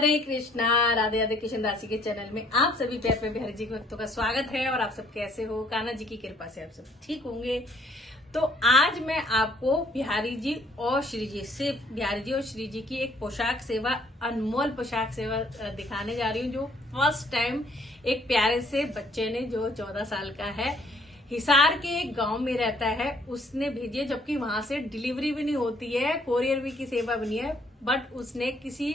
हरे कृष्णा। राधे राधे। कृष्ण दासी के चैनल में आप सभी प्यार पे बिहारी जी के भक्तों का स्वागत है। और आप सब कैसे हो? कान्हा जी की कृपा से आप सब ठीक होंगे। तो आज मैं आपको बिहारी जी और श्री जी, सिर्फ बिहारी जी और श्री जी की एक पोशाक सेवा, अनमोल पोशाक सेवा दिखाने जा रही हूँ, जो फर्स्ट टाइम एक प्यारे से बच्चे ने, जो 14 साल का है, हिसार के एक गांव में रहता है, उसने भेजी है। जबकि वहां से डिलीवरी भी नहीं होती है, कोरियर भी की सेवा भी नहीं है, बट उसने किसी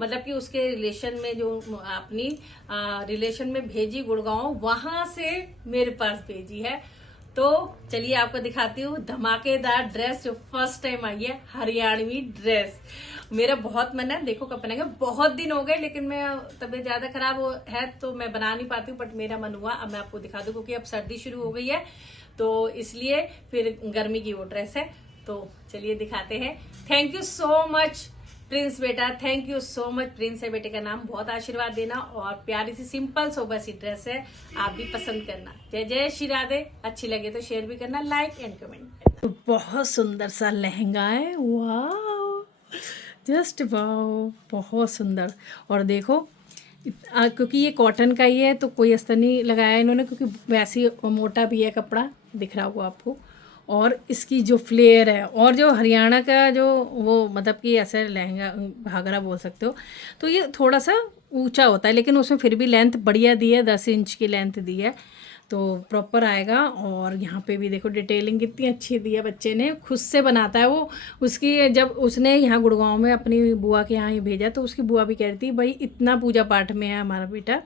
मतलब कि उसके रिलेशन में, जो अपनी रिलेशन में भेजी गुड़गांव, वहां से मेरे पास भेजी है। तो चलिए आपको दिखाती हूँ धमाकेदार ड्रेस जो फर्स्ट टाइम आई है, हरियाणवी ड्रेस। मेरा बहुत मन है, देखो कब बनाएंगे। बहुत दिन हो गए, लेकिन मैं तबीयत ज्यादा खराब है तो मैं बना नहीं पाती हूँ, बट मेरा मन हुआ अब मैं आपको दिखा दूं, क्योंकि अब सर्दी शुरू हो गई है, तो इसलिए फिर गर्मी की वो ड्रेस है। तो चलिए दिखाते हैं। Thank you so much Prince बेटा, thank you so much. Prince है बेटे का नाम, बहुत आशीर्वाद देना। और प्यारी सी सिंपल सोबर सी ड्रेस है, आप भी पसंद करना। जय जय श्री राधे। अच्छी लगे तो शेयर भी करना, लाइक एंड कमेंट। तो बहुत सुंदर सा लहंगा है, वाह, जस्ट वाह, बहुत सुंदर। और देखो क्योंकि ये कॉटन का ही है तो कोई अस्तर नहीं लगाया इन्होंने, क्योंकि वैसे मोटा भी है कपड़ा, दिख रहा होगा आपको। और इसकी जो फ्लेयर है, और जो हरियाणा का जो वो मतलब कि ऐसा लहंगा घाघरा बोल सकते हो, तो ये थोड़ा सा ऊंचा होता है, लेकिन उसमें फिर भी लेंथ बढ़िया दी है, 10 इंच की लेंथ दी है, तो प्रॉपर आएगा। और यहाँ पे भी देखो डिटेलिंग कितनी अच्छी दी है, बच्चे ने खुद से बनाता है वो। उसकी जब उसने यहाँ गुड़गांव में अपनी बुआ के यहाँ ही भेजा, तो उसकी बुआ भी कह रही थी, भाई इतना पूजा पाठ में है हमारा बेटा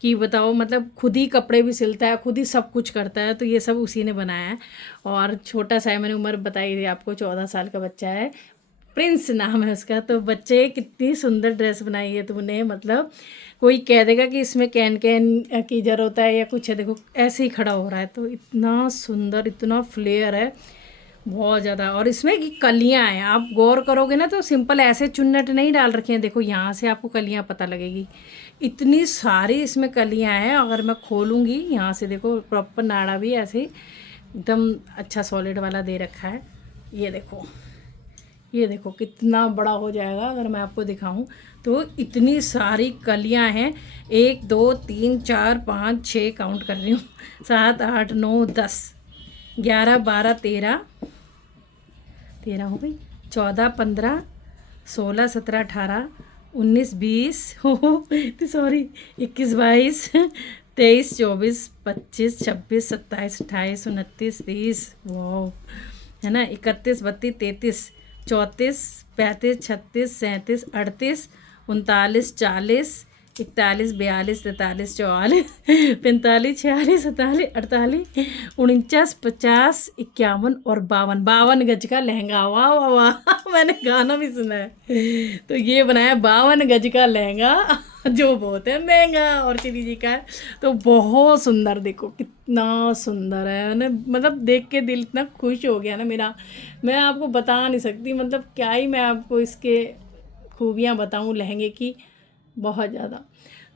कि बताओ, मतलब खुद ही कपड़े भी सिलता है, खुद ही सब कुछ करता है, तो ये सब उसी ने बनाया है। और छोटा सा है, मैंने उम्र बताई थी आपको, 14 साल का बच्चा है, प्रिंस नाम है उसका। तो बच्चे कितनी सुंदर ड्रेस बनाई है तुमने, मतलब कोई कह देगा कि इसमें कैन कैन की जरूरत है या कुछ है, देखो ऐसे ही खड़ा हो रहा है, तो इतना सुंदर, इतना फ्लेयर है, बहुत ज़्यादा। और इसमें कि कलियाँ हैं, आप गौर करोगे ना तो सिंपल ऐसे चुन्नट नहीं डाल रखे हैं, देखो यहाँ से आपको कलियाँ पता लगेगी, इतनी सारी इसमें कलियाँ हैं। अगर मैं खोलूँगी यहाँ से, देखो प्रॉपर नाड़ा भी ऐसे एकदम अच्छा सॉलिड वाला दे रखा है। ये देखो, ये देखो कितना बड़ा हो जाएगा अगर मैं आपको दिखाऊं तो। इतनी सारी कलियां हैं, 1 2 3 4 5 6 काउंट कर रही हूँ, 7 8 9 10 11 12 13 हो गई, 14 15 16 17 18 19 20 हो सॉरी 21 22 23 24 25 26 27 28 29 30, वो है ना, 31 32 33 34 35 36 37 38 39 40 41 42 43 44 45 46 47 48 49 50 51 और 52 गज का लहंगा। वाह वाह वाह मैंने गाना भी सुना है। तो ये बनाया 52 गज का लहंगा, जो बहुत है महंगा, और श्री जी का है, तो बहुत सुंदर। देखो कितना सुंदर है ना, मतलब देख के दिल इतना खुश हो गया ना मेरा, मैं आपको बता नहीं सकती, मतलब क्या ही मैं आपको इसके खूबियाँ बताऊँ लहंगे की, बहुत ज़्यादा।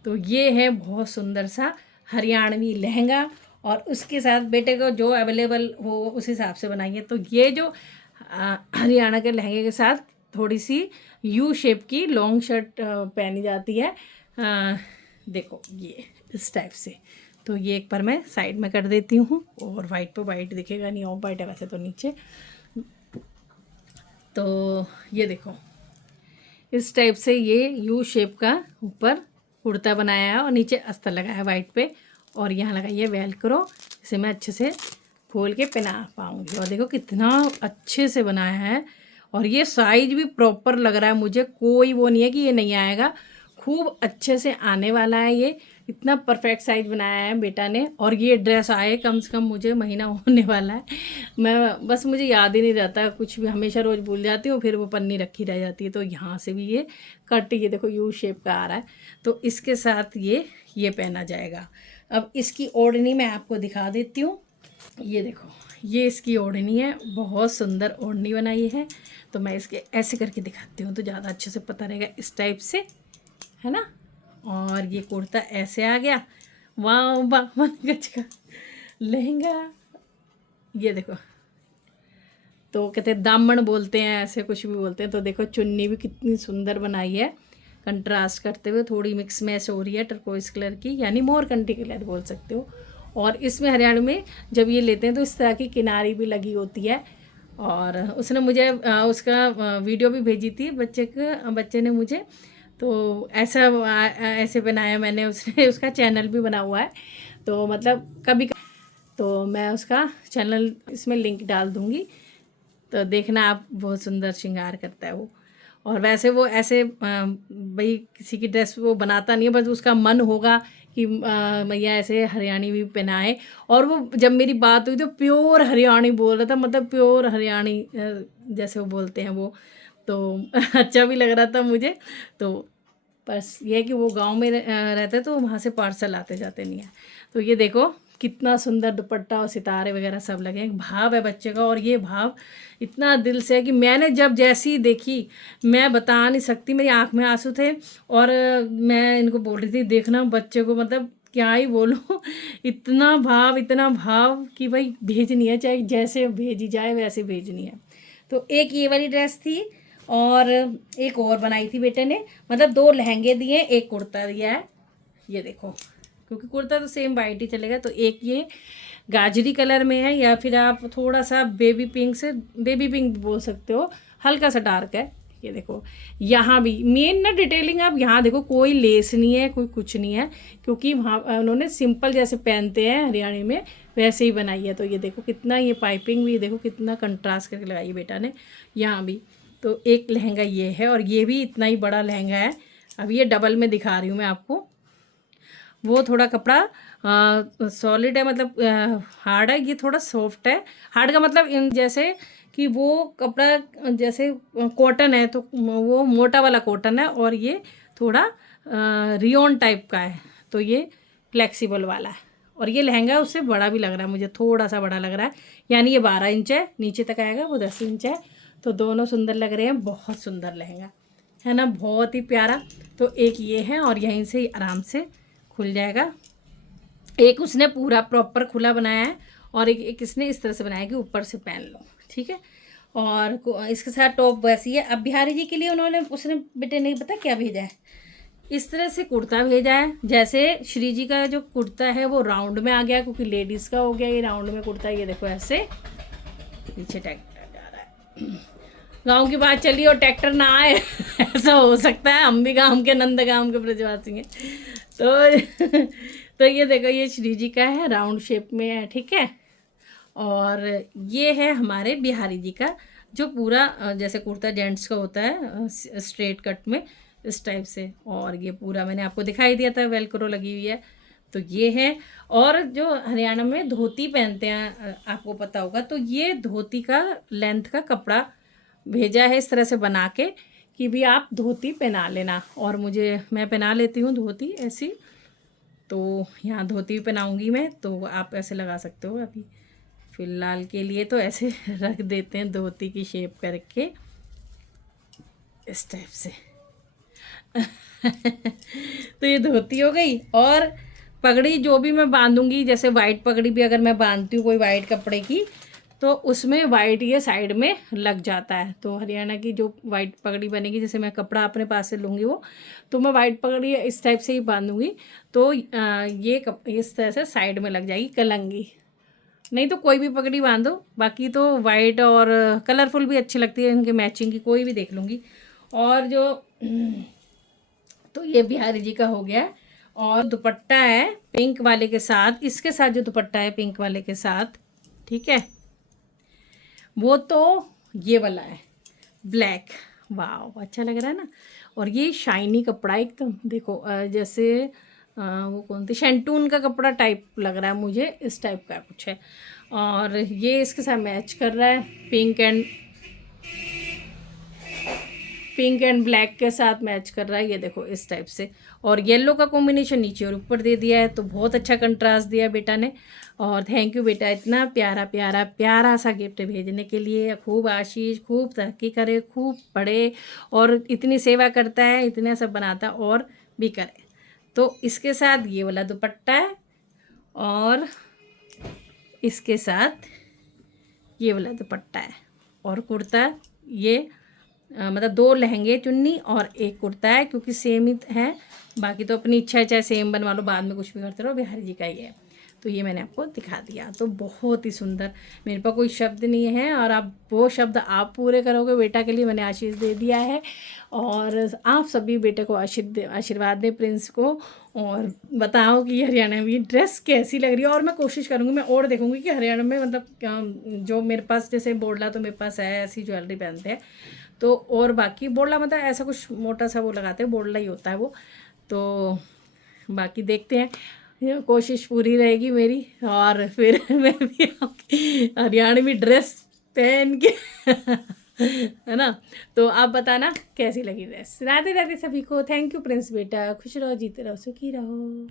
तो ये है बहुत सुंदर सा हरियाणवी लहंगा, और उसके साथ बेटे को जो अवेलेबल हो उस हिसाब से बनाइए। तो ये जो हरियाणा के लहंगे के साथ थोड़ी सी यू शेप की लॉन्ग शर्ट पहनी जाती है, देखो ये इस टाइप से। तो ये एक बार मैं साइड में कर देती हूँ, और वाइट पे वाइट दिखेगा नहीं, ऑफ वाइट है वैसे तो नीचे। तो ये देखो इस टाइप से ये यू शेप का ऊपर कुर्ता बनाया है, और नीचे अस्तर लगाया है वाइट पे, और यहाँ लगाई है वेलक्रो, इसे मैं अच्छे से खोल के पहना पाऊँगी। और देखो कितना अच्छे से बनाया है, और ये साइज भी प्रॉपर लग रहा है मुझे, कोई वो नहीं है कि ये नहीं आएगा, खूब अच्छे से आने वाला है ये, इतना परफेक्ट साइज बनाया है बेटा ने। और ये ड्रेस आए कम से कम मुझे महीना होने वाला है, मैं बस मुझे याद ही नहीं रहता कुछ भी, हमेशा रोज़ भूल जाती हूँ, फिर वो पन्नी रखी रह जाती है। तो यहाँ से भी ये कट, ये देखो यू शेप का आ रहा है, तो इसके साथ ये पहना जाएगा। अब इसकी ओढ़नी मैं आपको दिखा देती हूँ, ये देखो ये इसकी ओढ़नी है, बहुत सुंदर ओढ़नी बनाई है। तो मैं इसके ऐसे करके दिखाती हूँ तो ज़्यादा अच्छे से पता रहेगा, इस टाइप से है ना। और ये कुर्ता ऐसे आ गया, वाह 52 गज का लहंगा, ये देखो। तो कहते हैं दामन बोलते हैं, ऐसे कुछ भी बोलते हैं। तो देखो चुन्नी भी कितनी सुंदर बनाई है, कंट्रास्ट करते हुए थोड़ी मिक्स मैच हो रही है टर्कोइस कलर की, यानी मोरकंटी कलर बोल सकते हो। और इसमें हरियाणा में जब ये लेते हैं तो इस तरह की किनारी भी लगी होती है। और उसने मुझे उसका वीडियो भी भेजी थी बच्चे ने मुझे, तो ऐसे बनाया मैंने। उसने उसका चैनल भी बना हुआ है, तो मतलब कभी तो मैं उसका चैनल इसमें लिंक डाल दूँगी, तो देखना आप। बहुत सुंदर श्रृंगार करता है वो। और वैसे वो ऐसे भाई किसी की ड्रेस वो बनाता नहीं है, बस उसका मन होगा कि मैया ऐसे हरियाणी भी पहनाए। और वो जब मेरी बात हुई तो प्योर हरियाणी बोल रहा था, मतलब प्योर हरियाणी जैसे वो बोलते हैं वो, तो अच्छा भी लग रहा था मुझे। तो बस ये है कि वो गांव में रहते तो वहाँ से पार्सल आते जाते नहीं है। तो ये देखो कितना सुंदर दुपट्टा और सितारे वगैरह सब लगे हैं। भाव है बच्चे का, और ये भाव इतना दिल से है कि मैंने जब जैसी देखी मैं बता नहीं सकती, मेरी आंख में आंसू थे। और मैं इनको बोल रही थी देखना बच्चे को, मतलब क्या ही बोलूं इतना भाव कि भाई भेजनी है, चाहे जैसे भेजी जाए वैसे भेजनी है। तो एक ये वाली ड्रेस थी, और एक और बनाई थी बेटे ने, मतलब 2 लहंगे दिए, एक कुर्ता दिया है। ये देखो, क्योंकि कुर्ता तो सेम वाइट ही चलेगा। तो एक ये गाजरी कलर में है, या फिर आप थोड़ा सा बेबी पिंक बोल सकते हो, हल्का सा डार्क है। ये देखो यहाँ भी मेन ना डिटेलिंग, आप यहाँ देखो कोई लेस नहीं है, कोई कुछ नहीं है, क्योंकि वहाँ उन्होंने सिंपल जैसे पहनते हैं हरियाणी में वैसे ही बनाई है। तो ये देखो कितना, ये पाइपिंग भी देखो कितना कंट्रास्ट करके लगाई है बेटा ने यहाँ भी। तो एक लहंगा ये है, और ये भी इतना ही बड़ा लहंगा है। अब ये डबल में दिखा रही हूँ मैं आपको। वो थोड़ा कपड़ा सॉलिड है, मतलब हार्ड है, ये थोड़ा सॉफ्ट है। हार्ड का मतलब इन जैसे कि वो कपड़ा जैसे कॉटन है तो वो मोटा वाला कॉटन है, और ये थोड़ा रियोन टाइप का है, तो ये फ्लेक्सिबल वाला है। और ये लहंगा उससे बड़ा भी लग रहा है, मुझे थोड़ा सा बड़ा लग रहा है, यानी ये 12 इंच है, नीचे तक आएगा, वो 10 इंच है। तो दोनों सुंदर लग रहे हैं, बहुत सुंदर लहंगा है ना, बहुत ही प्यारा। तो एक ये है, और यहीं से ही आराम से खुल जाएगा। एक उसने पूरा प्रॉपर खुला बनाया है, और एक इसने इस तरह से बनाया कि ऊपर से पहन लो, ठीक है। और इसके साथ टॉप वैसी है। अब बिहारी जी के लिए उसने बेटे नहीं पता क्या भेजा है, इस तरह से कुर्ता भेजा है। जैसे श्री जी का जो कुर्ता है वो राउंड में आ गया, क्योंकि लेडीज़ का हो गया ये राउंड में कुर्ता। ये देखो ऐसे पीछे ट्रैक्टर जा रहा है, गांव की बात चली और ट्रैक्टर ना आए ऐसा हो सकता है, हम भी गांव के नंदगांव के ब्रजवासी हैं। तो ये देखो ये श्री जी का है, राउंड शेप में है, ठीक है। और ये है हमारे बिहारी जी का, जो पूरा जैसे कुर्ता जेंट्स का होता है स्ट्रेट कट में इस टाइप से। और ये पूरा मैंने आपको दिखाई दिया था, वेलक्रो लगी हुई है। तो ये है। और जो हरियाणा में धोती पहनते हैं आपको पता होगा, तो ये धोती का लेंथ का कपड़ा भेजा है इस तरह से बना के कि भी आप धोती पहना लेना। और मैं पहना लेती हूँ धोती ऐसी, तो यहाँ धोती भी पहनाऊँगी मैं, तो आप ऐसे लगा सकते हो। अभी फ़िलहाल के लिए तो ऐसे रख देते हैं धोती की शेप करके इस टाइप से तो ये धोती हो गई। और पगड़ी जो भी मैं बांधूंगी, जैसे वाइट पगड़ी भी अगर मैं बांधती हूँ कोई वाइट कपड़े की, तो उसमें वाइट ये साइड में लग जाता है। तो हरियाणा की जो वाइट पगड़ी बनेगी, जैसे मैं कपड़ा अपने पास से लूँगी वो, तो मैं वाइट पगड़ी इस टाइप से ही बांधूंगी, तो ये इस तरह से साइड में लग जाएगी कलंगी। नहीं तो कोई भी पगड़ी बांधो, बाकी तो वाइट और कलरफुल भी अच्छी लगती है, इनके मैचिंग की कोई भी देख लूँगी। और जो तो ये बिहारी जी का हो गया। और दुपट्टा है पिंक वाले के साथ, इसके साथ जो दुपट्टा है पिंक वाले के साथ, ठीक है, वो तो ये वाला है ब्लैक। वाह अच्छा लग रहा है ना। और ये शाइनी कपड़ा एकदम देखो, जैसे वो कौन सी शैंटून का कपड़ा टाइप लग रहा है मुझे, इस टाइप का कुछ है। और ये इसके साथ मैच कर रहा है, पिंक एंड ब्लैक के साथ मैच कर रहा है, ये देखो इस टाइप से। और येलो का कॉम्बिनेशन नीचे और ऊपर दे दिया है, तो बहुत अच्छा कंट्रास्ट दिया बेटा ने। और थैंक यू बेटा, इतना प्यारा प्यारा प्यारा सा गिफ्ट भेजने के लिए। खूब आशीष, खूब तरक्की करे, खूब पढ़े, और इतनी सेवा करता है, इतना सब बनाता और भी करे। तो इसके साथ ये वाला दुपट्टा है, और इसके साथ ये वाला दुपट्टा है, और कुर्ता ये मतलब 2 लहंगे चुन्नी और एक कुर्ता है, क्योंकि सेम ही है। बाकी तो अपनी इच्छा है, चाहे सेम बनवा लो, बाद में कुछ भी करते रहो, बिहारी जी का ही है। तो ये मैंने आपको दिखा दिया। तो बहुत ही सुंदर, मेरे पास कोई शब्द नहीं है, और आप वो शब्द आप पूरे करोगे बेटा के लिए, मैंने आशीष दे दिया है। और आप सभी बेटे को आशीर्वाद दें, प्रिंस को, और बताओ कि हरियाणा में ड्रेस कैसी लग रही है। और मैं कोशिश करूँगी, मैं और देखूँगी कि हरियाणा में मतलब जो मेरे पास, जैसे बोडला तो मेरे पास है, ऐसी ज्वेलरी पहनते हैं। तो और बाकी बोडला मतलब ऐसा कुछ मोटा सा वो लगाते हैं, बोडला ही होता है वो। तो बाकी देखते हैं, ये कोशिश पूरी रहेगी मेरी, और फिर मैं भी हरियाणवी ड्रेस पहन के है ना। तो आप बताना कैसी लगी ड्रेस। राधे राधे सभी को। थैंक यू प्रिंस बेटा, खुश रहो, जीते रहो, सुखी रहो।